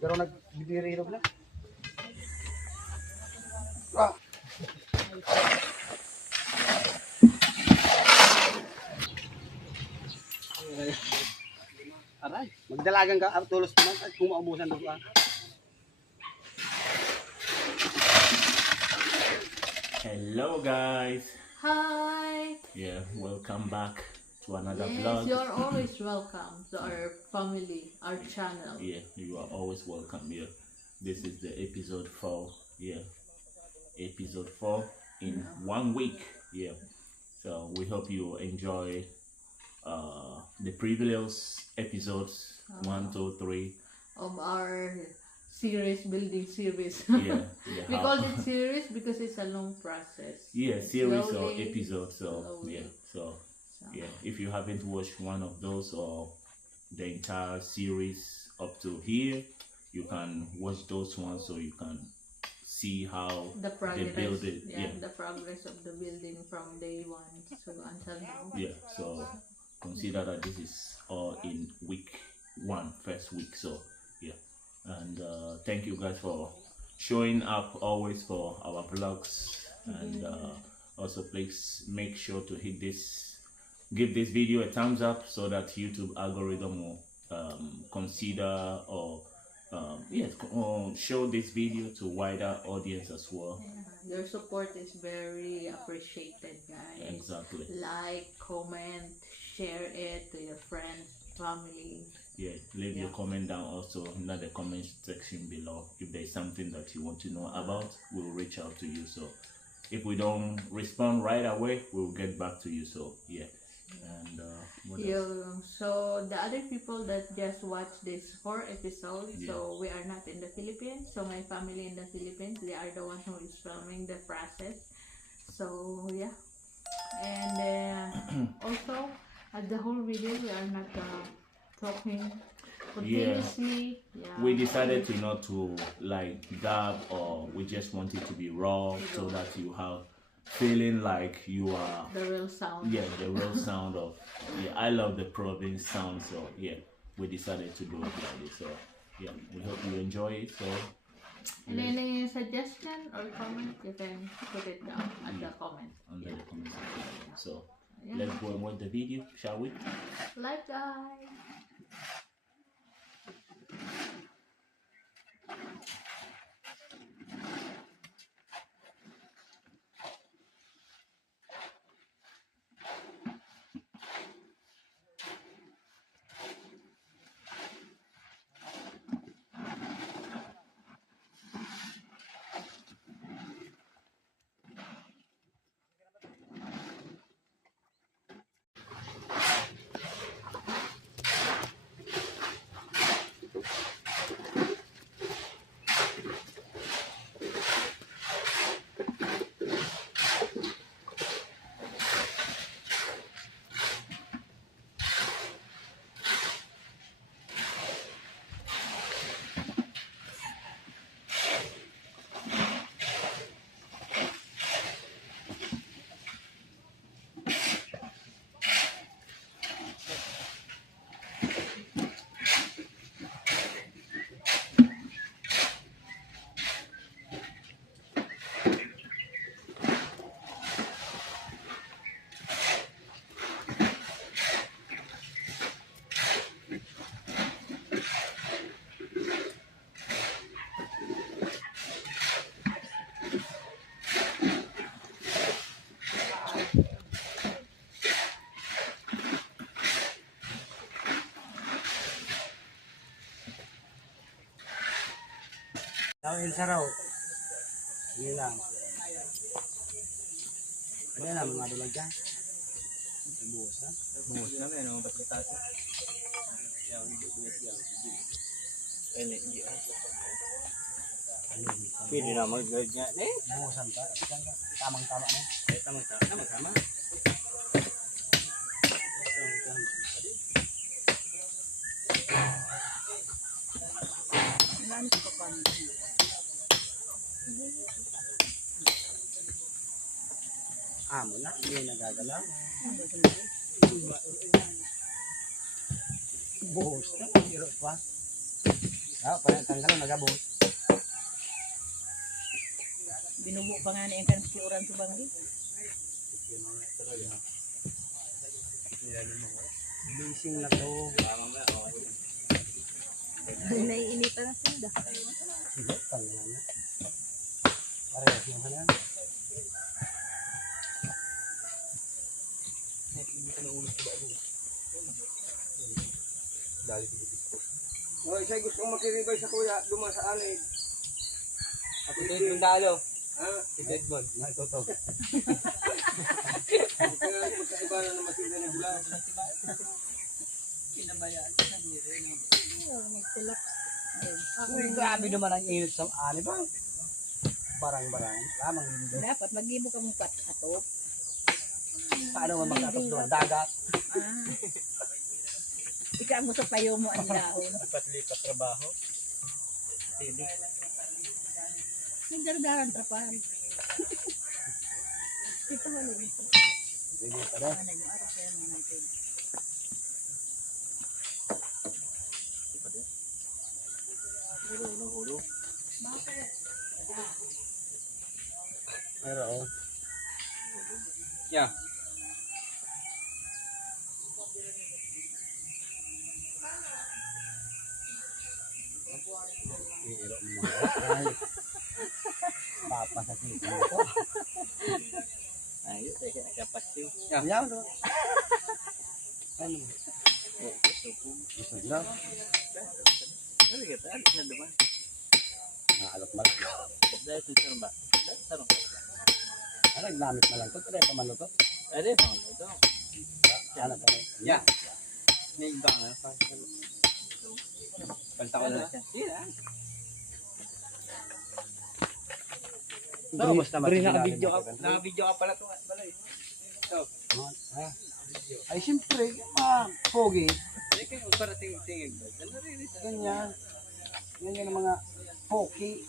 Pero nagbibiri rin na. Ah. Aray, magdalagan ka tulos naman at kung maubusan daw ka. Hello guys. Hi. Yeah, welcome back to another Yes, vlog. you're always welcome to our family, our channel. Yeah, you are always welcome here. This is the episode 4. Yeah, episode 4 in 1 week. Yeah, so we hope you enjoy the previous episodes 1, 2, 3 of our series, building series. Yeah, We call it series because it's a long process. Yeah, series or Slowly, episode. So slowly. yeah, so yeah, if you haven't watched one of those or the entire series up to here, you can watch those ones so you can see how The progress, they build it. Yeah, the progress of the building from day 1 so until now. yeah. So consider that this is all in week 1, first week. So yeah, and thank you guys for showing up always for our vlogs, and also please make sure to give this video a thumbs up so that YouTube algorithm will consider or show this video to wider audience as well. Yeah, your support is very appreciated, guys. Exactly. Like, comment, share it to your friends, family. Yeah, leave your comment down also in the comment section below. If there's something that you want to know about, we'll reach out to you. So if we don't respond right away, we'll get back to you. So yeah, and what else? So the other people that just watched this 4 episodes, Yeah. so we are not in the Philippines. So my family in the Philippines, they are the one who is filming the process. So yeah, and also at the whole video we are not talking continuously. Yeah. We decided to not to like dub, or we just want it to be raw so that you have feeling like you are the real sound. Yeah, the real sound of I love the province sound. So yeah, we decided to do it like this. So yeah, we hope you enjoy it. So and any suggestion or comment, you can put it down at the comment. Under the comment section. So Yeah. let's go and watch the video, shall we? Like, guys. Tawin sa raw. Hindi lang. Kaya lang, mga dulag dyan. Buhos na. Buhos na, may ano, ba't yan, buhos yan. Pwede na mag-guard nga. Buhosan ka. Tamang-tama na. Tamang-tama. Amo na, hindi nagagalaw. Buhos na, hirot pa. Ah, tanggal nagabuhos. Binubo pa nga na yung kan si Oran Subanggi. Bising na to. Naiinitan na sila. Sige, tanggal na. Parehas yung hanan. Oh, siya gustong makiribay sa kuya, duman sa alay. At ito yung dalo. Ha? Ito yung nagtotog. Kaya magkaiba na naman sila ng bulan. Uy, grabe naman ang init sa ani ba? Barang-barang. Lamang hindi. Dapat mag-ibo ka mong atop. Paano man magkatog doon? Dagat. Ah. Ikaw mo sa payo mo ang daon. Lipat-lipat trabaho. May dardaran trapal. Ito mo lang. Hindi pa daw. Ano mo araw kaya mo natin. Pero, Yeah. hihirap mo mga ay. Papa sa tito ko. Ayun, tayo dapat siya. Ayaw do. Ano? Gusto na. Ano kita? Alis na naman. Naalok mal. Dahil sa sarang ba? Dahil sa sarang. Ano, gnamit na lang to. Tara pa man to. Ade, pang ito. Ano pa na? Yeah. May iba nga. Palta ko na siya. Sila. No, basta Naka-video ka. Naka-video ka pala ito. Ay, siyempre, pogi. Hindi kayo para tingin-tingin ba? Ganyan. Ganyan ang mga poki.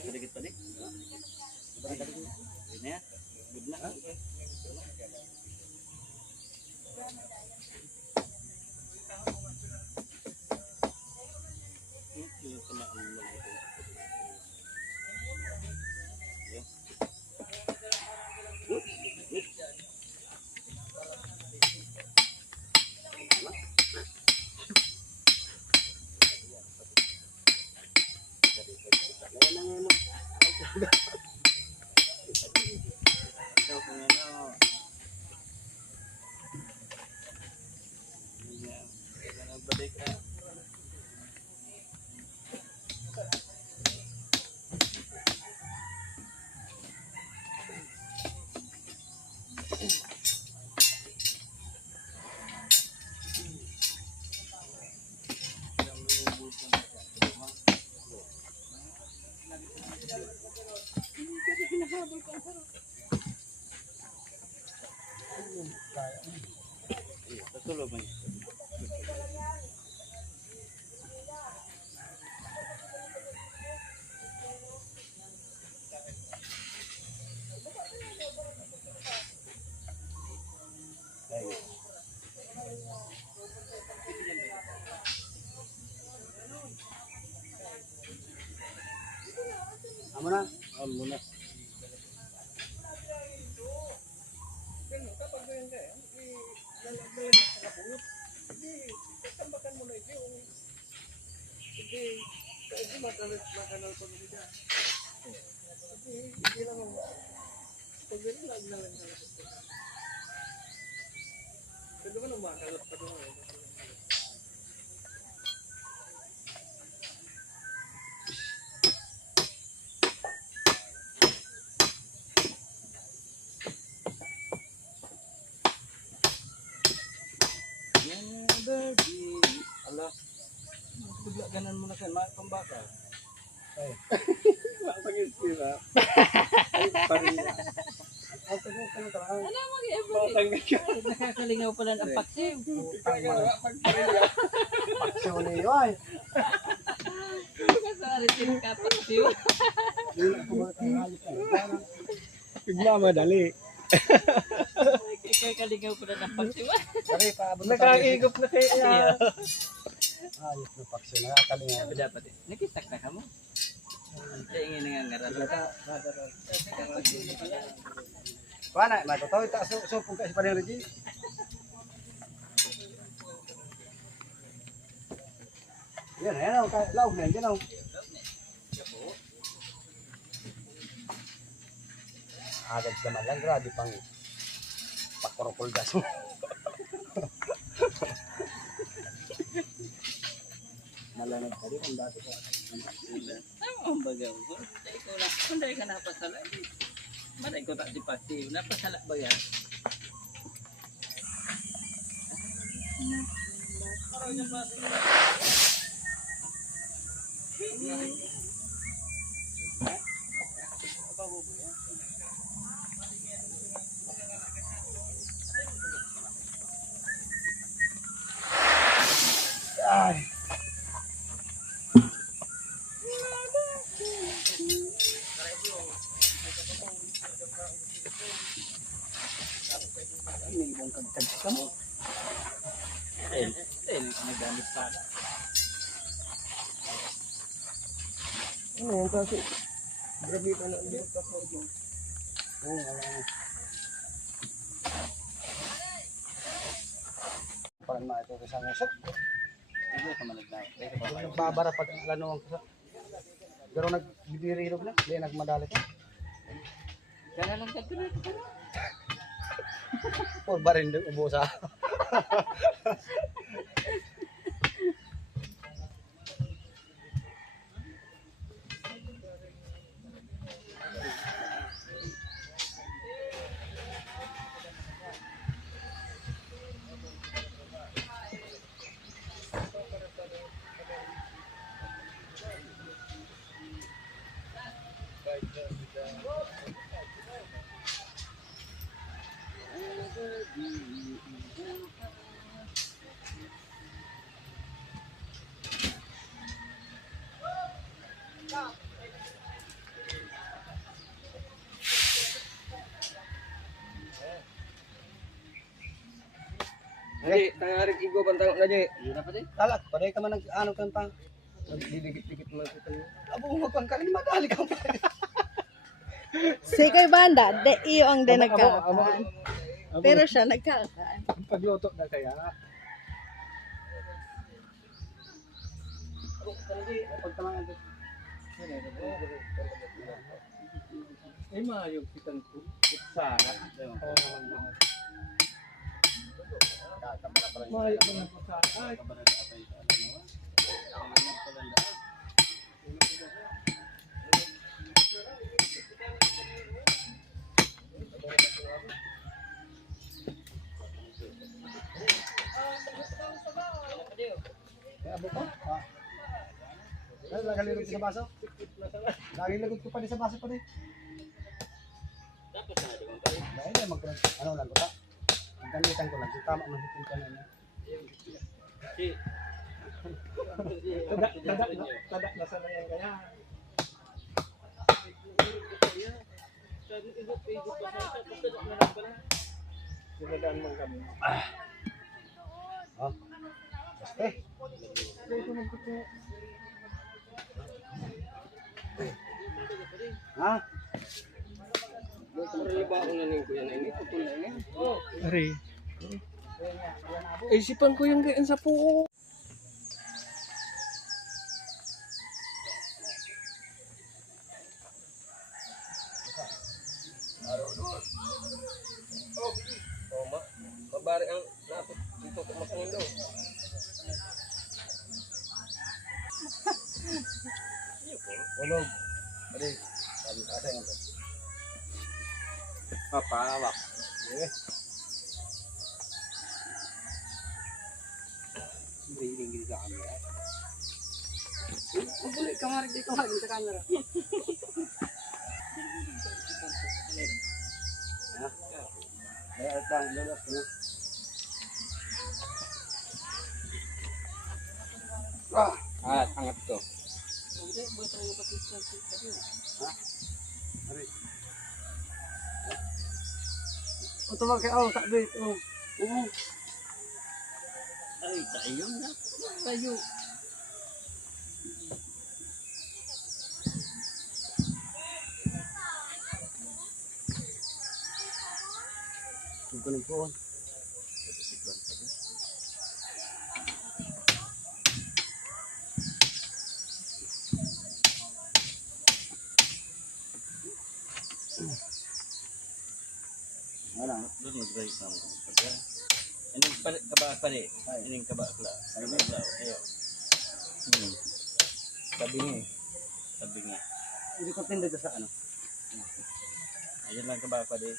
Sedikit balik. Ini ya. Good na. Tulog mo. Amo na. Amo na. Ala. Bigla ganan mo na kan, pambakal. Ay. Pag-inspira. Ay, parin. Ano mo i-everything? Nakakalingaw pala ang paksiw. Paksyo niyo ay. maritim ka pa siyo. Nagmamadali. Ikaw kaligaw ko na ng pagsiwa. Pare, paabot na nakaigop na kaya. Ayos na paksyo, nakakalinga. Dapat eh. Nakisak na ka mo. Kaya ingin nangangaral. Paano, matutaw, supong ka si Paring Reggie. Yan, ayan, laog na, yan, agad naman lang, grabe pang pakorokol-gas mo. Malanag ka rin, ang dati ko. Ang bagaw ko. Ikaw na, kung dahil ka napasala. Maray ko tak di pasti. Napasala ba yan? Ay. May ibang kagtag ka mo. Nagdamit pa. Ano yan kasi? Grabe ka na ulit ka po. Oo, wala na. Parang ito sa ngusok. Hindi ka malagdamit. Nagbabara pag ano ang kusa. Pero nagbibirirog na. Hindi nagmadali ka. Kaya lang ka tuloy. Pur ba rin ubusa? Hindi, tangarik igo bantang na di. Hindi na pa din. Talak, paday ka man nag-ano ka pa. Didikit-dikit mo kita. Abo mo pang kanin madali ka pa. Si kay banda, de iyo ang de nagkakaan. Pero siya nagkakaan. Pagluto na kaya. Pagtamangan din. Ay maayog kitang ko. Sana. Maayog na po sa ay. Kaya abo ko? Lagi lagod ko sa baso? Lagi lagod ko pa din sa baso pa din. Dahil ano lang ko ta? Gamitan ko lang. Tama ng hitin ka na niya. Tadak na sana yan kaya. Sinadaan mo kami. Oh. Basta. Ha? Mariba ako na ning kuya na ini putol na ini. Ari. Isipan ko yung gaan sa puo. Mabari ang napot dito ko makangin daw. Ulog. Balik. Sabi ka sa ito. Papawak. Eh. Breeding gini sa camera. Mabulit ka marig dito ha, sa camera. Kaya ito ang lulas ko na. Angat to. Hindi, buhay tayo patitran. Ito lang kaya, sabi, Oo. Ay, tayo na. Tayo. Huwag ko ng phone. Wala, doon mag-drive na mo. Anong kaba pare? Anong kaba kla? Ano ba? Ayo. Sabi nga eh. Sabi nga. Hindi ko tinda sa ano. Ayun lang kaba pare.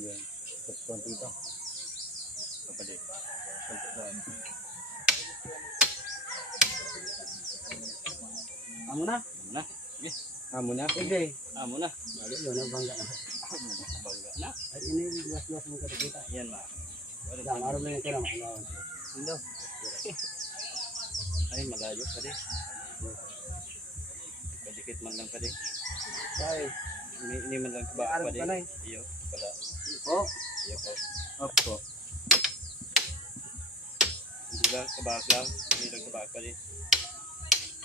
Yan. Konti ito. Kapade. Konti lang. Amo na. Na. Sige. Amo na. Sige. Amo na. Bali yun, ang bangga na. Bangga na. Ay, ini, luwas-luwas mo kita. Yan ma. Wala Yan, araw na yung kaya makalawan. Indo. Ay, malayo pa din. Kadikit man lang pa din. Ay, Ini man lang kaba araw pa din. ka na eh. Iyo, pala. Oh, Iyo po. Opo. Hindi lang kabak lang. Hindi lang kabak pa din.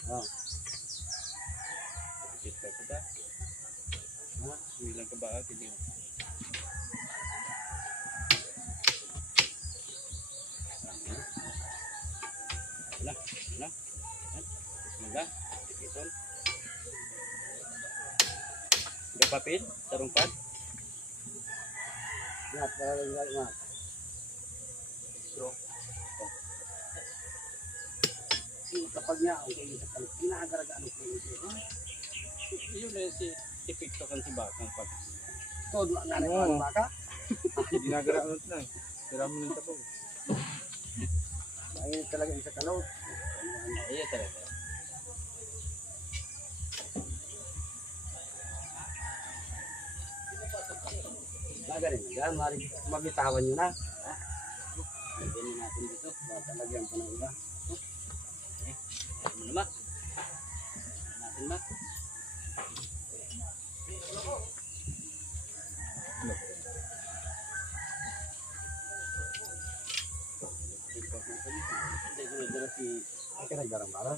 oh. Kadikit pa kada. Ha? Hindi lang kabak. Hindi lang. Wala. Wala. Bismillah. Dikiton. Ada papel, sarung pad. Ingat, ingat, ingat. Kapag niya, okay, kinakagaragaan ko ito. Iyo na si epekto kan si bakang pag. Todo na naman baka. Ginagaraon na. Tira mo ng tapo. Mainit talaga yung sa kalot. Iya talaga. Nagarin na yan, mabitawan nyo na. Lagyan natin dito, talagyan pa ng iba. Ano naman? Natin ba? Hindi ko na si Ay, ka nagdarang bala.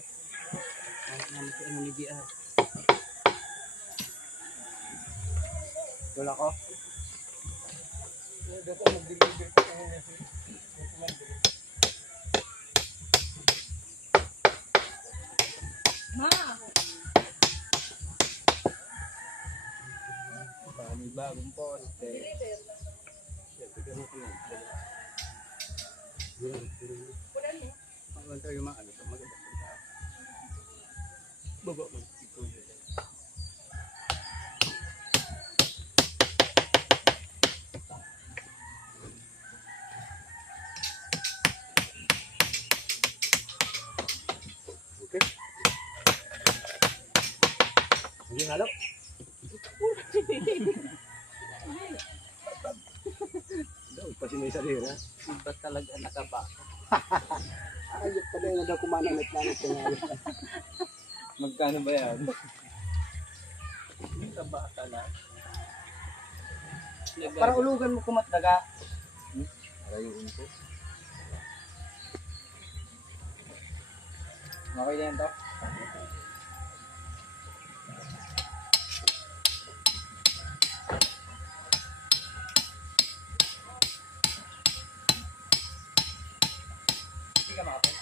namin si ano ni BR. Wala ko. Ma! Panibagong poste. Pagwan tayo maano ito, maganda. Baba mo. Okay. Hindi halo. Daw, pasinay sa rira. Iba talaga nakaba. Ayot pa din na daw kumanan at lanit ko nga. Magkano ba yan? Nakaba ka na. Para ulugan mo kumatdaga. Para yung unto. Okay na yan to? Hindi ka makapit.